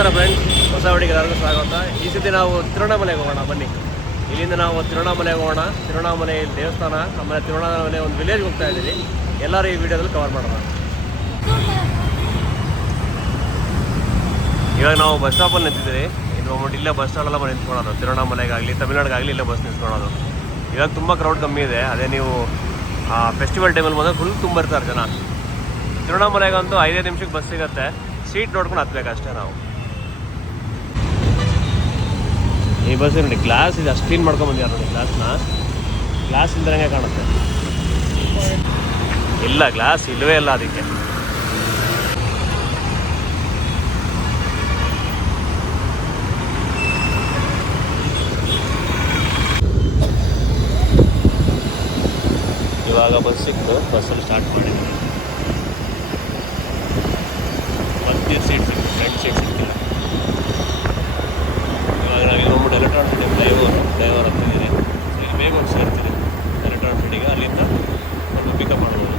ನಮಸ್ಕಾರ ಫ್ರೆಂಡ್ಸ್, ಹೊಸ ವಿಡಿಯೋಗೆ ಎಲ್ಲರಿಗೂ ಸ್ವಾಗತ. ಈ ಸತಿ ನಾವು ತಿರುವಣ್ಣಾಮಲೆಗೆ ಹೋಗೋಣ. ಬನ್ನಿ, ಇಲ್ಲಿಂದ ನಾವು ತಿರುವಣ್ಣಾಮಲೆಗೆ ಹೋಗೋಣ. ತಿರುವಣ್ಣಾಮಲೆ ದೇವಸ್ಥಾನ, ಆಮೇಲೆ ತಿರುವಣ್ಣಾಮಲೆ ಒಂದು ವಿಲೇಜ್ಗೆ ಹೋಗ್ತಾ ಇದ್ದೀವಿ. ಎಲ್ಲರೂ ಈ ವಿಡಿಯೋದಲ್ಲಿ ಕವರ್ ಮಾಡೋಣ. ಇವಾಗ ನಾವು ಬಸ್ ಸ್ಟಾಪಲ್ಲಿ ನಿಂತಿದ್ದೀವಿ. ಇದು ಹೋಗ್ಬಿಟ್ಟು ಇಲ್ಲೇ ಬಸ್ ಸ್ಟಾಪೆಲ್ಲ ನಿಂತ್ಕೊಳ್ಳೋದು. ತಿರುವಣ್ಣಾಮಲೆಗಾಗಲಿ ತಮಿಳ್ನಾಡಿಗಾಗಲಿ ಇಲ್ಲೇ ಬಸ್ ನಿಂತ್ಕೊಳ್ಳೋದು. ಇವಾಗ ತುಂಬ ಕ್ರೌಡ್ ಕಮ್ಮಿ ಇದೆ. ಅದೇ ನೀವು ಫೆಸ್ಟಿವಲ್ ಟೈಮಲ್ಲಿ ಬಂದಾಗ ಫುಲ್ ತುಂಬ ಇರ್ತಾರೆ ಜನ. ತಿರುವಣ್ಣಾಮಲೆಗಂತೂ 5 ನಿಮಿಷಕ್ಕೆ ಬಸ್ ಸಿಗುತ್ತೆ. ಸೀಟ್ ನೋಡ್ಕೊಂಡು ಹತ್ಬೇಕಷ್ಟೇ ನಾವು. ಈ ಬಸ್ ನೋಡಿ, ಗ್ಲಾಸ್ ಇದೆ, ಅಷ್ಟು ಕ್ಲೀನ್ ಮಾಡ್ಕೊಂಬಂದಿದ್ದಾರೆ ನೋಡಿ. ಗ್ಲಾಸ್ ಇಲ್ದಂಗೆ ಕಾಣುತ್ತೆ. ಇಲ್ಲ, ಗ್ಲಾಸ್ ಇಲ್ಲವೇ ಇಲ್ಲ ಅದಕ್ಕೆ. ಇವಾಗ ಬಸ್ ಸಿಕ್ತು, ಬಸ್ಸಲ್ಲಿ ಸ್ಟಾರ್ಟ್ ಮಾಡಿದ್ವಿ. ಮಧ್ಯ ಸೀಟ್ ಸಿಕ್ತು, ಫ್ರಂಟ್ ಸೀಟ್ ಸಿಕ್ತಿಲ್ಲ. ಇವಾಗ ನಾವು ಈಗ ಹೋಗ್ಬಿಟ್ಟು ಎಲೆಕ್ಟ್ರಾನಿಕ್ ಸಿಟಿ ಡ್ರೈವರ್ ಹತ್ತಿದ್ದೀನಿ. ಇಲ್ಲಿ ಬೇಗ ಹೋಗಿ ಸೇರ್ತೀನಿ ಎಲೆಕ್ಟ್ರಾನಿಕ್ ಸಿಟಿಗೆ. ಅಲ್ಲಿಂದ ಒಂದು ಪಿಕಪ್ ಮಾಡ್ಬೋದು.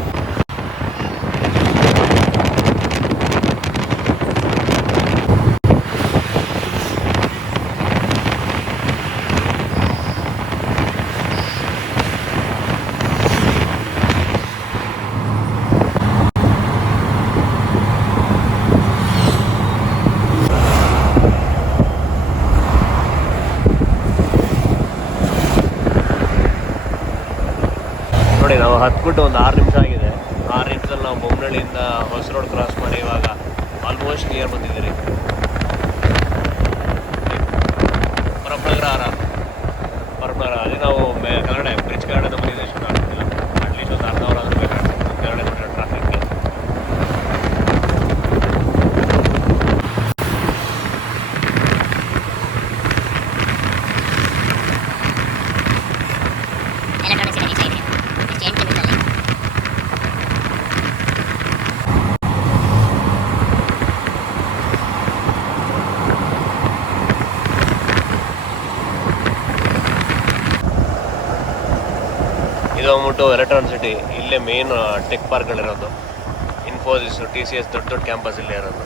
ನೋಡಿ, ನಾವು ಹತ್ಬಿಟ್ಟು ಒಂದು 6 ನಿಮಿಷ ಆಗಿದೆ. 6 ನಿಮಿಷದಲ್ಲಿ ನಾವು ಬೊಮ್ಮನಹಳ್ಳಿಯಿಂದ ಹೊಸ ರೋಡ್ ಕ್ರಾಸ್ ಮಾಡಿ ಇವಾಗ ಆಲ್ಮೋಸ್ಟ್ ನಿಯರ್ ಬಂದಿದ್ದೀರಿ. ಪರಪ್ಪನಗರ ಅದೇ ನಾವು ಕನ್ನಡ ಬ್ರಿಡ್ಜ್ ಕೆಳಗಡೆ ಬಂದಿದ್ದೀವಿ. ಎಷ್ಟು ಆಗ್ತಿಲ್ಲ, ಅಟ್ಲೀಸ್ಟ್ ಒಂದು ಅರ್ಧ ಅವರ್ ಆದರೂ ಬೇಕಾಗ್ತದೆ ಕೆಳಗಡೆ ನೋಡಿರೋ ಟ್ರಾಫಿಕ್ಗೆ. ಇದು ಹೋಗ್ಬಿಟ್ಟು ಎಲೆಕ್ಟ್ರಾನಿಕ್ ಸಿಟಿ. ಇಲ್ಲೇ ಮೇನ್ ಟೆಕ್ ಪಾರ್ಕ್ಗಳಿರೋದು. ಇನ್ಫೋಸಿಸ್, TCS ದೊಡ್ಡ ಕ್ಯಾಂಪಸ್ ಇಲ್ಲೇ ಇರೋದು.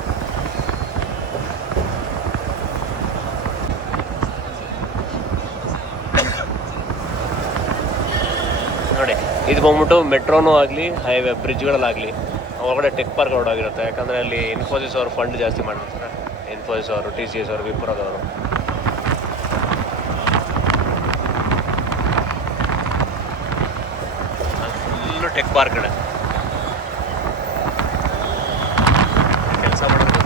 ನೋಡಿ, ಇದು ಬಂದ್ಬಿಟ್ಟು ಮೆಟ್ರೋನೂ ಆಗಲಿ ಹೈವೇ ಬ್ರಿಡ್ಜ್ಗಳಲ್ಲಾಗಲಿ ಒಳಗಡೆ ಟೆಕ್ ಪಾರ್ಕ್ ಹೊರಡೋಗಿರುತ್ತೆ. ಯಾಕಂದರೆ ಅಲ್ಲಿ ಇನ್ಫೋಸಿಸ್ ಅವರು ಫಂಡ್ ಜಾಸ್ತಿ ಮಾಡಿರ್ತಾರೆ. ಇನ್ಫೋಸಿಸ್ ಅವರು, TCS ಅವರು, ವಿಪ್ರೋದವರು. ಟೆಕ್ ಪಾರ್ಕ್ ಕಡೆ ಕೆಲಸ ಮಾಡೋದು.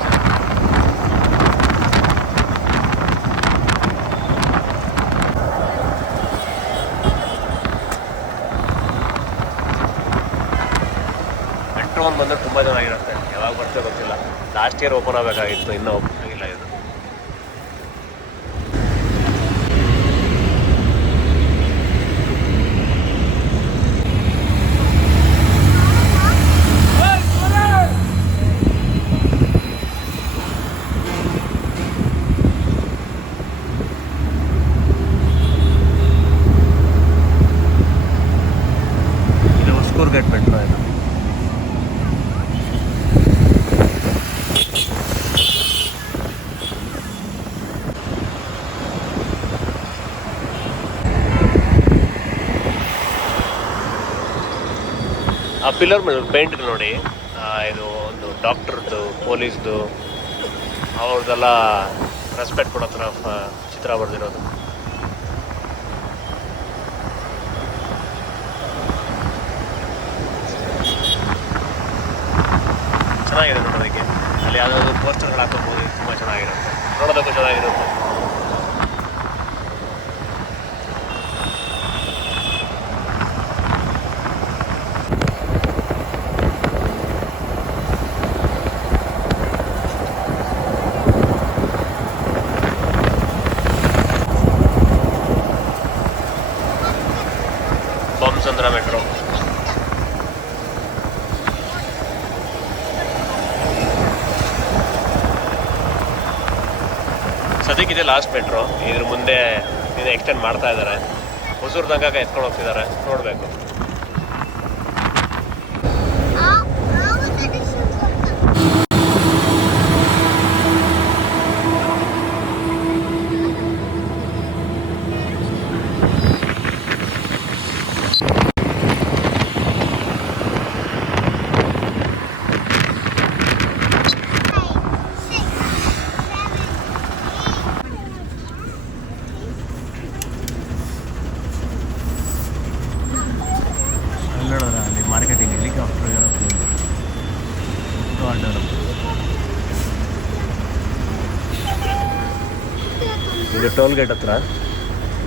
ಮೆಟ್ರೋ ಒಂದು ಬಂದರೆ ತುಂಬ ಚೆನ್ನಾಗಿರುತ್ತೆ. ಯಾವಾಗ ಬರ್ತದೆ ಗೊತ್ತಿಲ್ಲ. ಲಾಸ್ಟ್ ಇಯರ್ ಓಪನ್ ಆಗಬೇಕಾಗಿತ್ತು, ಇನ್ನೂ ಓಪನ್ ಆಗಿಲ್ಲ ಇದು. ಗೇಟ್ ಮೆಟ್ರೋ ಇದು. ಆ ಪಿಲ್ಲರ್ ಮೇಲೆ ಪೇಂಟ್ ನೋಡಿ, ಇದು ಒಂದು ಡಾಕ್ಟರ್ದು, ಪೊಲೀಸ್ದು, ಅವ್ರದ್ದೆಲ್ಲ ರೆಸ್ಪೆಕ್ಟ್ ಕೊಡೋ ಥರ ಚಿತ್ರ ಬರೆದಿರೋದು. ಚೆನ್ನಾಗಿದೆ ನೋಡೋದಕ್ಕೆ. ಅಲ್ಲಿ ಯಾವುದಾದ್ರು ಪೋಸ್ಟರ್ಗಳು ಹಾಕೋಬೋದು, ತುಂಬ ಚೆನ್ನಾಗಿರುತ್ತೆ, ನೋಡೋದಕ್ಕೂ ಚೆನ್ನಾಗಿರುತ್ತೆ. ಬೊಮ್ಮಸಂದ್ರ ಮೆಟ್ರೋ. ಸದ್ಯಕ್ಕಿದೆ ಲಾಸ್ಟ್ ಮೆಟ್ರೋ. ಇದ್ರ ಮುಂದೆ ಇನ್ನೂ ಎಕ್ಸ್ಟೆಂಡ್ ಮಾಡ್ತಾ ಇದ್ದಾರೆ. ಹೊಸೂರು ತನಕ ಎತ್ಕೊಂಡು ಹೋಗ್ತಿದ್ದಾರೆ, ನೋಡಬೇಕು. ಇದು ಟೋಲ್ ಗೇಟ್ ಹತ್ರ.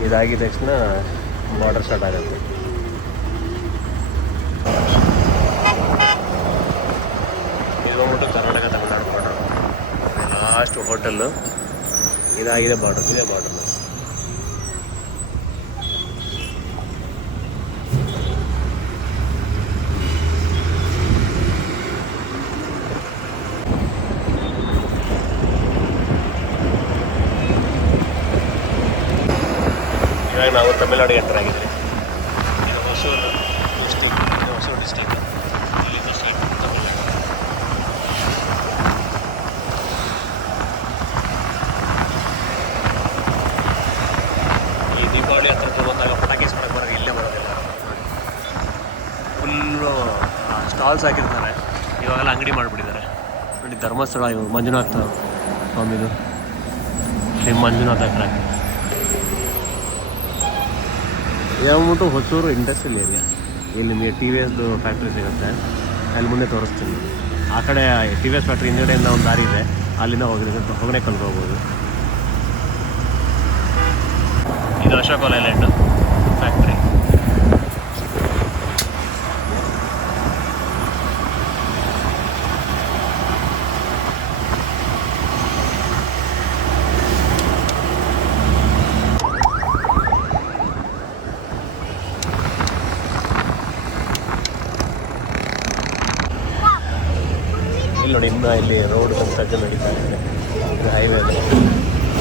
ಇದಾಗಿದ ತಕ್ಷಣ ಬಾರ್ಡರ್ ಸ್ಟಾರ್ಟ್ ಆಗುತ್ತೆ. ಇದು ಬಂದ್ಬಿಟ್ಟು Karnataka Tamil Nadu border. Last hotel ಇದಾಗಿದೆ ಬಾರ್ಡರ್. ಇದೇ ಬಾರ್ಡರ್. ಇವಾಗ ನಾವು ತಮಿಳ್ನಾಡಿಗೆ ಎಂಟರ್ ಆಗಿದ್ವಿ. ಇದು ಹೊಸೂರು ಡಿಸ್ಟಿಕ್. ಹೊಸೂರು ಡಿಸ್ಟಿಕ್ ಇಲ್ಲಿಂದ ಸ್ಟ್ರೈಟ್ ತಮಿಳ್ನಾಡು. ಈ ದೀಪಾವಳಿ ಹತ್ರ ಬಂದಾಗ ಪಟಾಕಿ ಇಸ್ಕೊಳಕ್ಕೆ ಬರೋದು ಇಲ್ಲೇ ಬರೋದಿಲ್ಲ. ಫುಲ್ಲು ಸ್ಟಾಲ್ಸ್ ಹಾಕಿರ್ತಾರೆ. ಇವಾಗೆಲ್ಲ ಅಂಗಡಿ ಮಾಡಿಬಿಟ್ಟಿದ್ದಾರೆ ನೋಡಿ. ಧರ್ಮಸ್ಥಳ ಇವಾಗ ಮಂಜುನಾಥ ಸ್ವಾಮಿದು ಶ್ರೀ ಮಂಜುನಾಥ ಟ್ರ್ಯಾಕ್. ಯಾವ್ಬಿಟ್ಟು ಹೊಸೂರು ಇಂಡಸ್ಟ್ರಿಯಲ್ ಏರಿಯಾ. ಇಲ್ಲಿ ನಿಮಗೆ ಟಿ ವಿ ಎಸ್ದು ಫ್ಯಾಕ್ಟ್ರಿ ಸಿಗುತ್ತೆ. ಅಲ್ಲಿ ಮುಂದೆ ತೋರಿಸ್ತೀನಿ. ಆ ಕಡೆ ಟಿ ವಿ ಎಸ್ ಫ್ಯಾಕ್ಟ್ರಿ ಹಿಂದುಗಡೆಯಿಂದ ಒಂದು ದಾರಿ ಇದೆ. ಅಲ್ಲಿಂದ ಹೊಗನೆ ಕಲ್ಕೋಬೋದು. ಇದು ಅಶೋಕ ಲೇಲ್ಯಾಂಡ್ ಫ್ಯಾಕ್ಟ್ರಿ. ನೋಡಿ ಇನ್ನು ಇಲ್ಲಿ ರೋಡ್ ಕನ್ಸ್ಟ್ರಕ್ಷನ್ ನಡೀತಾ ಇದೆ. ಇದು ಹೈವೇ.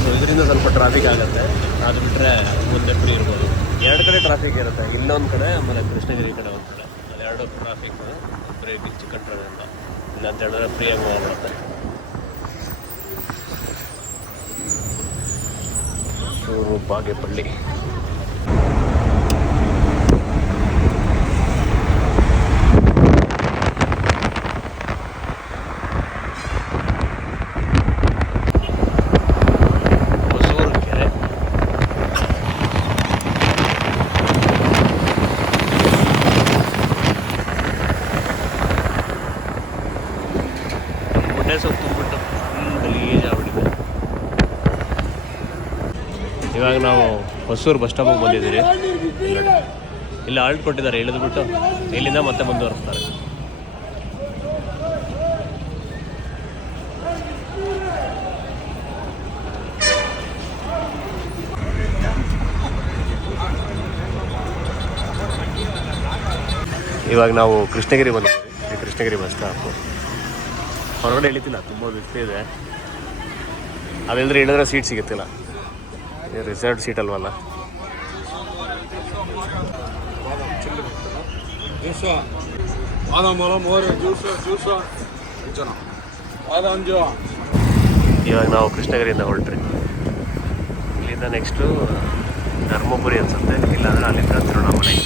ಸೊ ಇದರಿಂದ ಸ್ವಲ್ಪ ಟ್ರಾಫಿಕ್ ಆಗುತ್ತೆ. ಅದು ಬಿಟ್ಟರೆ ಮುಂದೆ ಫ್ರೀ ಇರ್ಬೋದು. ಎರಡು ಕಡೆ ಟ್ರಾಫಿಕ್ ಇರುತ್ತೆ. ಇಲ್ಲೊಂದು ಕಡೆ ಆಮೇಲೆ ಕೃಷ್ಣಗಿರಿ ಕಡೆ ಒಂದು ಕಡೆ. ಅದೆರಡು ಟ್ರಾಫಿಕ್ ಬರೀ ಚಿಕ್ಕಂಟ್ರದಿಂದ. ಇಲ್ಲ ಅಂತ ಹೇಳಿದ್ರೆ ಫ್ರೀಯಾಗಿ ಹೋಗ್ಬಿಡುತ್ತೆ. ಸೂರು ಬಾಗೇಪಲ್ಲಿ. ಸೊಪ್ಪು ಫುಲ್ ಗಲೀಜ್ ಆಗ್ಬಿಟ್ಟಿದೆ. ಇವಾಗ ನಾವು ಹೊಸೂರು ಬಸ್ ಸ್ಟಾಪಿಗೆ ಬಂದಿದ್ದೀವಿ. ಇಲ್ಲಿ ಆಲ್ಟ್ ಕೊಟ್ಟಿದ್ದಾರೆ. ಇಳಿದ್ಬಿಟ್ಟು ಇಲ್ಲಿಂದ ಮತ್ತೆ ಮುಂದುವರಿಸ್ತಾರೆ. ಇವಾಗ ನಾವು ಕೃಷ್ಣಗಿರಿ ಬಂದಿದ್ದೀವಿ. Krishnagiri bus stop. ಹೊರಗಡೆ ಇಳಿತಿಲ್ಲ, ತುಂಬ ಬಿಸಿಲಿದೆ. ಅದಿಲ್ಲದ್ರೆ ಇಳಿದ್ರೆ ಸೀಟ್ ಸಿಗುತ್ತಿಲ್ಲ. ರಿಸರ್ವ್ಡ್ ಸೀಟ್ ಅಲ್ವಲ್ಲ. ಇವಾಗ ನಾವು ಕೃಷ್ಣಗಿರಿಯಿಂದ ಹೊರಟ್ರಿ. ಇಲ್ಲಿಂದ ನೆಕ್ಸ್ಟು ಧರ್ಮಪುರಿ ಅನ್ಸುತ್ತೆ. ಇಲ್ಲಾಂದ್ರೆ ಅಲ್ಲಿಂದ ತಿರುವಣ್ಣಾಮಲೈ.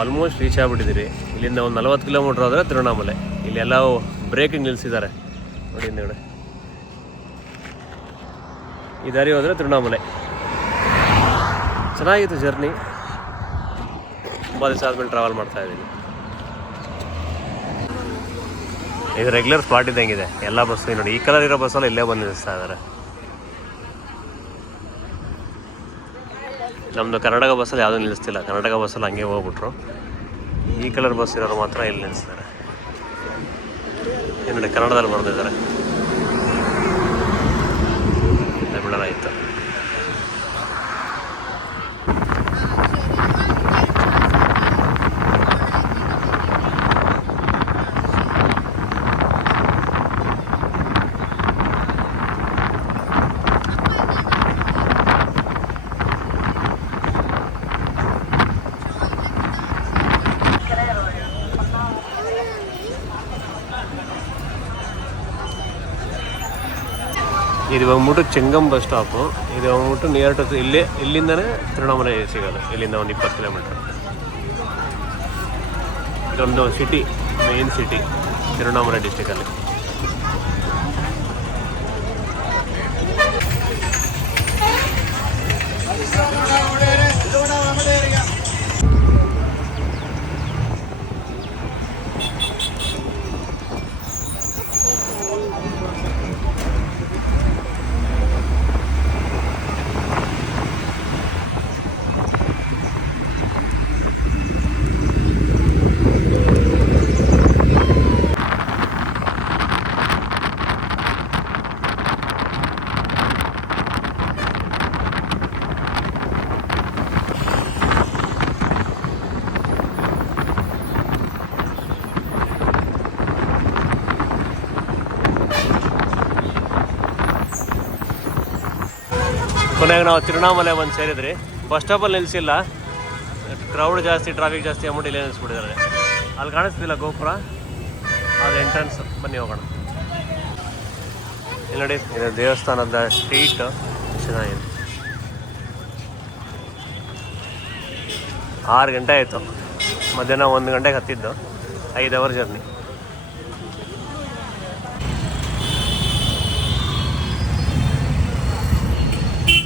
Almost reach ಆಗಿಬಿಟ್ಟಿದ್ದೀರಿ. ಇಲ್ಲಿಂದ ಒಂದು 40 ಕಿಲೋಮೀಟ್ರ್ ಆದರೆ ತಿರುವಣ್ಣಾಮಲೈ. ಇಲ್ಲೆಲ್ಲ ಬ್ರೇಕಿಂಗ್ ನಿಲ್ಲಿಸಿದ್ದಾರೆ ನೋಡಿ ಹಿಂದೆಗಡೆ. ಈ ದಾರಿ ಹೋದರೆ ತಿರುವಣ್ಣಾಮಲೈ. ಚೆನ್ನಾಗಿತ್ತು ಜರ್ನಿ. ತುಂಬ ದಿವಸ ಆದಮೇಲೆ ಟ್ರಾವೆಲ್ ಮಾಡ್ತಾಯಿದ್ದೀನಿ. ಇದು ರೆಗ್ಯುಲರ್ ಸ್ಪಾಟ್ ಇದ್ದಂಗಿದೆ. ಎಲ್ಲ ಬಸ್ಸು ನೋಡಿ, ಈ ಕಲರ್ ಇರೋ ಬಸ್ಸಲ್ಲಿ ಇಲ್ಲೇ ಬಂದು ನಿಲ್ಲಿಸ್ತಾ ಇದ್ದಾರೆ. ನಮ್ಮದು ಕರ್ನಾಟಕ ಬಸ್ಸಲ್ಲಿ ಯಾವುದೂ ನಿಲ್ಲಿಸ್ತಿಲ್ಲ. ಕರ್ನಾಟಕ ಬಸ್ಸಲ್ಲಿ ಹಂಗೆ ಹೋಗ್ಬಿಟ್ರು. ಈ ಕಲರ್ ಬಸ್ ಇರೋರು ಮಾತ್ರ ಇಲ್ಲಿ ನಿಲ್ಲಿಸ್ತಾರೆ. ನೋಡಿ ಕನ್ನಡದಲ್ಲಿ ಬರೆದಿದ್ದಾರೆ. ಬಿಡಲಾಯಿತು. ಇದು ಬಂದ್ಬಿಟ್ಟು ಚೆಂಗಮ್ ಬಸ್ ಸ್ಟಾಪು. ಇದು ಬಂದ್ಬಿಟ್ಟು ನಿಯರ್ ಟು ಇಲ್ಲಿಂದನೇ ತಿರುವಣ್ಣಾಮಲೈ ಸಿಗೋದು. ಇಲ್ಲಿಂದ ಒಂದು 20 ಕಿಲೋಮೀಟ್ರ್. ಇದೊಂದು ಸಿಟಿ, ಮೇನ್ ಸಿಟಿ ತಿರುವಣ್ಣಾಮಲೈ ಡಿಸ್ಟಿಕಲ್ಲಿ. ಕೊನೆಗೆ ನಾವು ತಿರುವಣ್ಣಾಮಲೈ ಬಂದು ಸೇರಿದ್ರಿ. ಬಸ್ ಸ್ಟಾಪಲ್ಲಿ ನಿಲ್ಲಿಸಿಲ್ಲ, ಕ್ರೌಡ್ ಜಾಸ್ತಿ, ಟ್ರಾಫಿಕ್ ಜಾಸ್ತಿ ಅಂದ್ಬಿಟ್ಟು ಇಲ್ಲೇ ನಿಲ್ಲಿಸ್ಬಿಟ್ಟಿದ್ದಾರೆ. ಅಲ್ಲಿ ಕಾಣಿಸ್ತಿಲ್ಲ ಗೋಪುರ, ಅದು ಎಂಟ್ರೆನ್ಸ್. ಬನ್ನಿ ಹೋಗೋಣ. ಇಲ್ಲಿ ನೋಡಿ, ಇದು ದೇವಸ್ಥಾನದ ಸ್ಟ್ರೀಟ್ ಚೆನ್ನಾಗಿದೆ. 6 ಗಂಟೆ ಆಯಿತು. ಮಧ್ಯಾಹ್ನ 1 ಗಂಟೆಗೆ ಹತ್ತಿದ್ದು. 5 ಅವರ್ ಜರ್ನಿ.